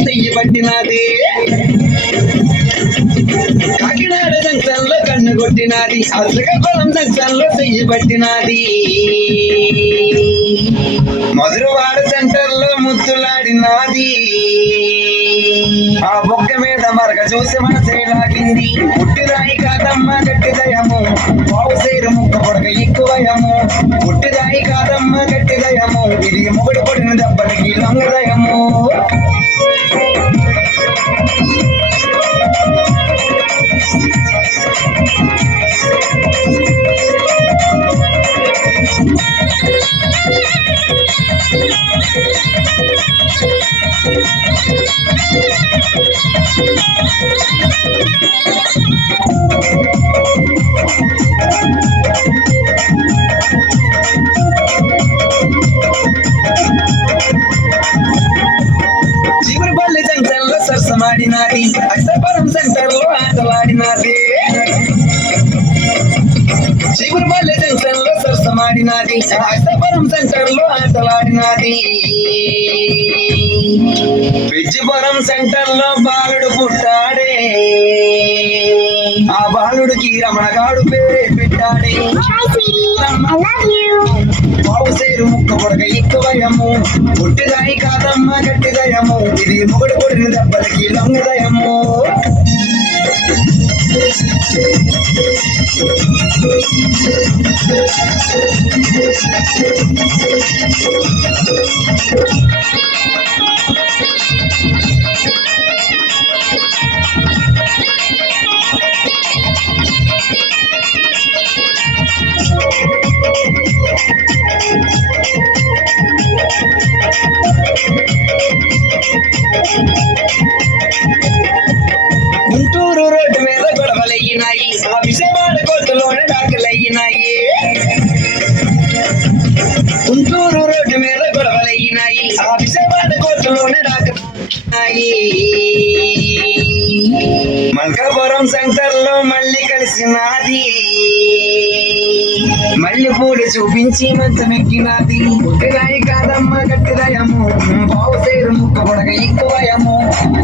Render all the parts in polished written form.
చెయ్యి పట్టినది కాకినాడ జంక్షన్ లో కన్ను కొట్టినది శ్రీకాకుళం జంక్షన్ లో చెయ్యి పట్టినది మధురవాడ సెంటర్ లో ముద్దులాడినది ఆ బొక్క మీద మరక చూసి మనసే లాగింది పుట్టిరాయి కాదమ్మ గట్టి దయము బావు సేరు ముక్క పొడక ఎక్కువయము పుట్టిరాయి కాదమ్మ గట్టి దయము ఇది మొగుడు కొట్టిన దెబ్బలకి లొంగదయము చిగురుపల్లి జంక్షన్ లో సరసమాడినది అష్టపురం సెంటర్ లో ఆటలాడినది చిగురుపల్లి జంక్షన్ లో సరసమాడినది అష్టపురం సెంటర్ లో ఆటలాడినది విజ్జిపురం సెంటర్ లో బాలుడు పుట్టాడే ఆ బాలుడికి రమణగాడు పేరే పెట్టాడే బావు సేరు ముక్క పొడక ఎక్కువయము పుట్టిదాయి కాదమ్మ గట్టిదయము ఇది మొగుడు కొడిన దెబ్బలకి లొంగదయము గుంటూరు రోడ్డు మీద గొడవలయ్యినాయి ఆ విజయవాడ కోర్టులోనే దాఖలయ్యినాయి గుంటూరు రోడ్డు మీద గొడవలయ్యినాయి ఆ విజయవాడ కోర్టులోనే దాఖలయ్యినాయి మల్కాపురం సెంటర్ లో మళ్ళీ కలిసినది మళ్ళీ పూలు చూపించి మంచమెక్కినది పుట్టిదాయి కాదమ్మ గట్టిదయము బావు సేరు ముక్క పొడక ఎక్కువయము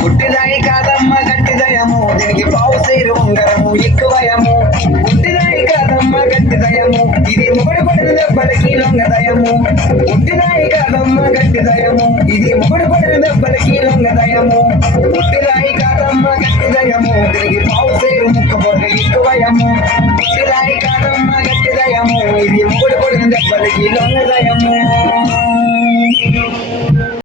పుట్టిదాయి కాదమ్మ గట్టిదయము దీనికి బావు సేరు ఉంగరము ఎక్కువయము పుట్టిదాయి కాదమ్మ గట్టిదయము ఇది మొగుడు పడిన దెబ్బలకి లొంగదయము పుట్టిదాయి కాదమ్మ గట్టిదయము ఇది మొగుడు పడిన దెబ్బలకి లొంగదయము పుట్టిదాయి కాదమ్మ గట్టిదయము దీనికి బావు సేరు ముక్క పొడక ఎక్కువయము పుట్టిదాయి